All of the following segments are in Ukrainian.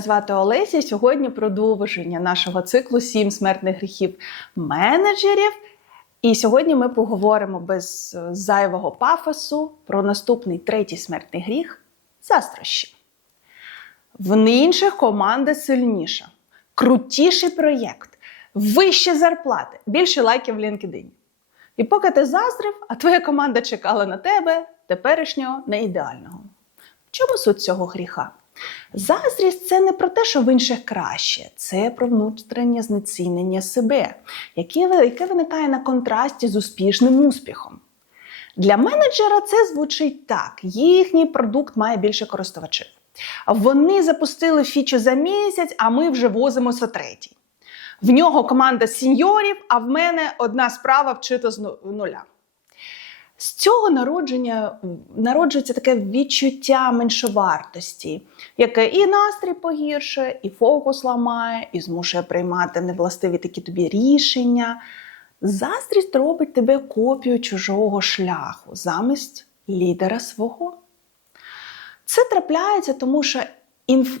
звати Олеся. Сьогодні продовження нашого циклу Сім смертних гріхів менеджерів. І сьогодні ми поговоримо без е, зайвого пафосу про наступний третій смертний гріх заздрощі. В інших команда сильніша, крутіший проєкт, вищі зарплати, більше лайків в LinkedIn. І поки ти заздрив, а твоя команда чекала на тебе, теперішнього не ідеального. В чому суть цього гріха? Заздрість це не про те, що в інших краще, це про внутрішнє знецінення себе, яке, яке виникає на контрасті з успішним успіхом. Для менеджера це звучить так: їхній продукт має більше користувачів. Вони запустили фічу за місяць, а ми вже возимося третій. В нього команда сіньорів, а в мене одна справа вчита з ну- нуля. З цього народження народжується таке відчуття меншовартості, яке і настрій погіршує, і фокус ламає, і змушує приймати невластиві такі тобі рішення. Заздрість робить тебе копію чужого шляху замість лідера свого. Це трапляється, тому що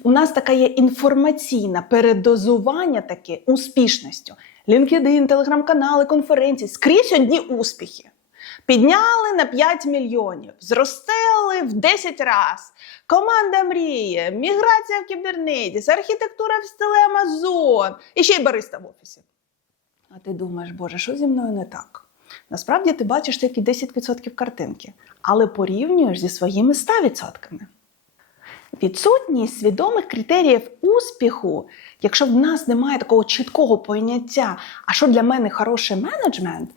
у нас така є інформаційна передозування таке успішністю. LinkedIn, телеграм-канали, конференції скрізь одні успіхи. Підняли на 5 мільйонів, зростили в 10 раз. Команда мріє, міграція в кібернетіс, архітектура в стилі Амазон і ще й бариста в офісі. А ти думаєш, Боже, що зі мною не так? Насправді ти бачиш тільки 10% картинки, але порівнюєш зі своїми 100%. Відсутність свідомих критеріїв успіху, якщо в нас немає такого чіткого поняття, а що для мене хороший менеджмент,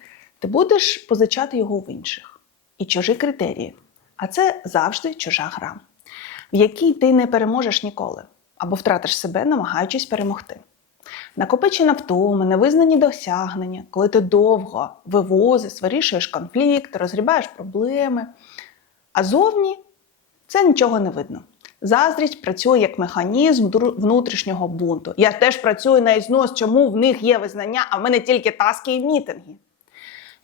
ти будеш позичати його в інших. І чужі критерії. А це завжди чужа гра, в якій ти не переможеш ніколи або втратиш себе, намагаючись перемогти. Накопичена втома, невизнані досягнення, коли ти довго вивозиш, вирішуєш конфлікт, розгрібаєш проблеми. А зовні це нічого не видно. Заздрість працює як механізм внутрішнього бунту. Я теж працюю на ізнос, чому в них є визнання, а в мене тільки таски і мітинги.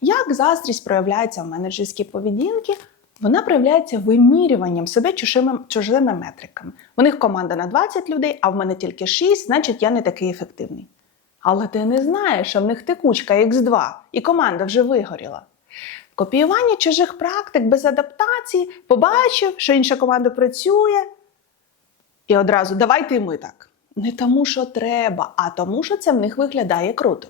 Як заздрість проявляється в менеджерській поведінці? Вона проявляється вимірюванням себе чужими, чужими метриками. У них команда на 20 людей, а в мене тільки 6, значить я не такий ефективний. Але ти не знаєш, що в них текучка X2 і команда вже вигоріла. Копіювання чужих практик без адаптації, побачив, що інша команда працює, і одразу давайте і ми так. Не тому, що треба, а тому, що це в них виглядає круто.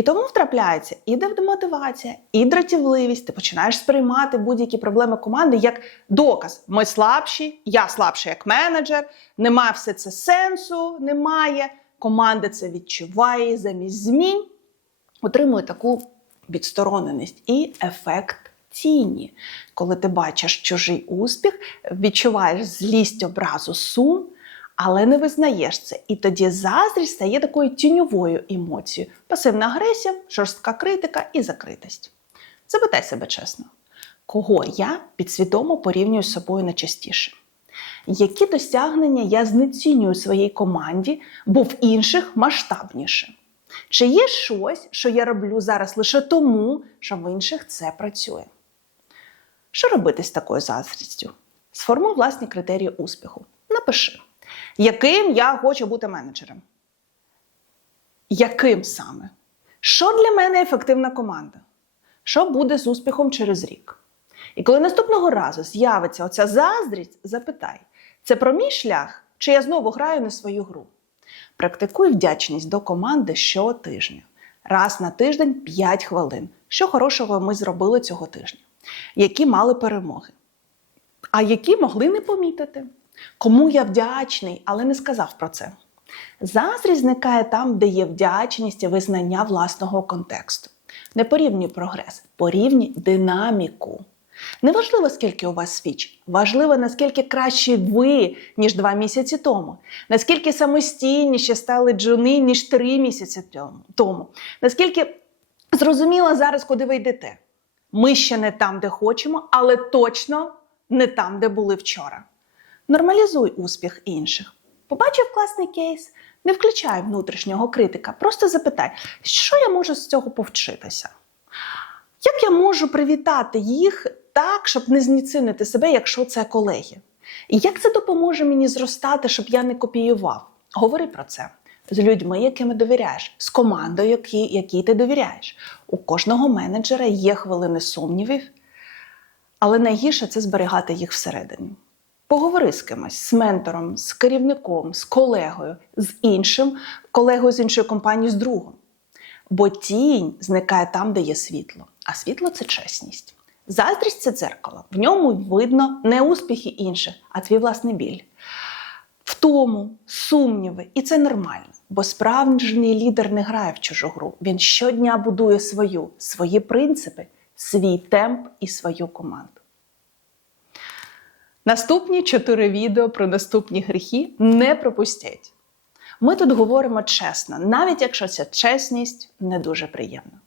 І тому втрапляється і демотивація, і дратівливість. Ти починаєш сприймати будь-які проблеми команди як доказ. Ми слабші, я слабший як менеджер, немає все це сенсу, немає. Команда це відчуває замість змін, отримує таку відстороненість і ефект тіні. Коли ти бачиш чужий успіх, відчуваєш злість, образу, сум, але не визнаєш це. І тоді заздрість стає такою тіньовою емоцією: пасивна агресія, жорстка критика і закритість. Запитай себе чесно, кого я підсвідомо порівнюю з собою найчастіше? Які досягнення я знецінюю своїй команді, бо в інших масштабніше? Чи є щось, що я роблю зараз лише тому, що в інших це працює? Що робити з такою заздрістю? Сформуй власні критерії успіху. Напиши, яким я хочу бути менеджером. Яким саме? Що для мене ефективна команда? Що буде з успіхом через рік? І коли наступного разу з'явиться оця заздрість, запитай, це про мій шлях, чи я знову граю на свою гру? Практикуй вдячність до команди щотижня. Раз на тиждень 5 хвилин. Що хорошого ми зробили цього тижня? Які мали перемоги? А які могли не помітити? Кому я вдячний, але не сказав про це. Заздрість зникає там, де є вдячність і визнання власного контексту. Не порівнюй прогрес, порівнюй динаміку. Неважливо, скільки у вас свіч, важливо, наскільки краще ви, ніж два місяці тому, наскільки самостійніші стали джуни, ніж три місяці тому- наскільки зрозуміло зараз, куди ви йдете. Ми ще не там, де хочемо, але точно не там, де були вчора. Нормалізуй успіх інших. Побачив класний кейс, не включай внутрішнього критика, просто запитай, що я можу з цього повчитися. Як я можу привітати їх так, щоб не знецінити себе, якщо це колеги? І як це допоможе мені зростати, щоб я не копіював? Говори про це з людьми, якими довіряєш, з командою, якій, якій ти довіряєш. У кожного менеджера є хвилини сумнівів, але найгірше це зберігати їх всередині. Поговори з кимось, з ментором, з керівником, з колегою, з іншим колегою з іншої компанії, з другом. Бо тінь зникає там, де є світло, а світло це чесність. Заздрість це дзеркало. В ньому видно не успіхи інших, а твій власний біль. Втому, сумніви, і це нормально, бо справжній лідер не грає в чужу гру. Він щодня будує свою, свої принципи, свій темп і свою команду. Наступні чотири відео про наступні гріхи не пропустіть. Ми тут говоримо чесно, навіть якщо ця чесність не дуже приємна.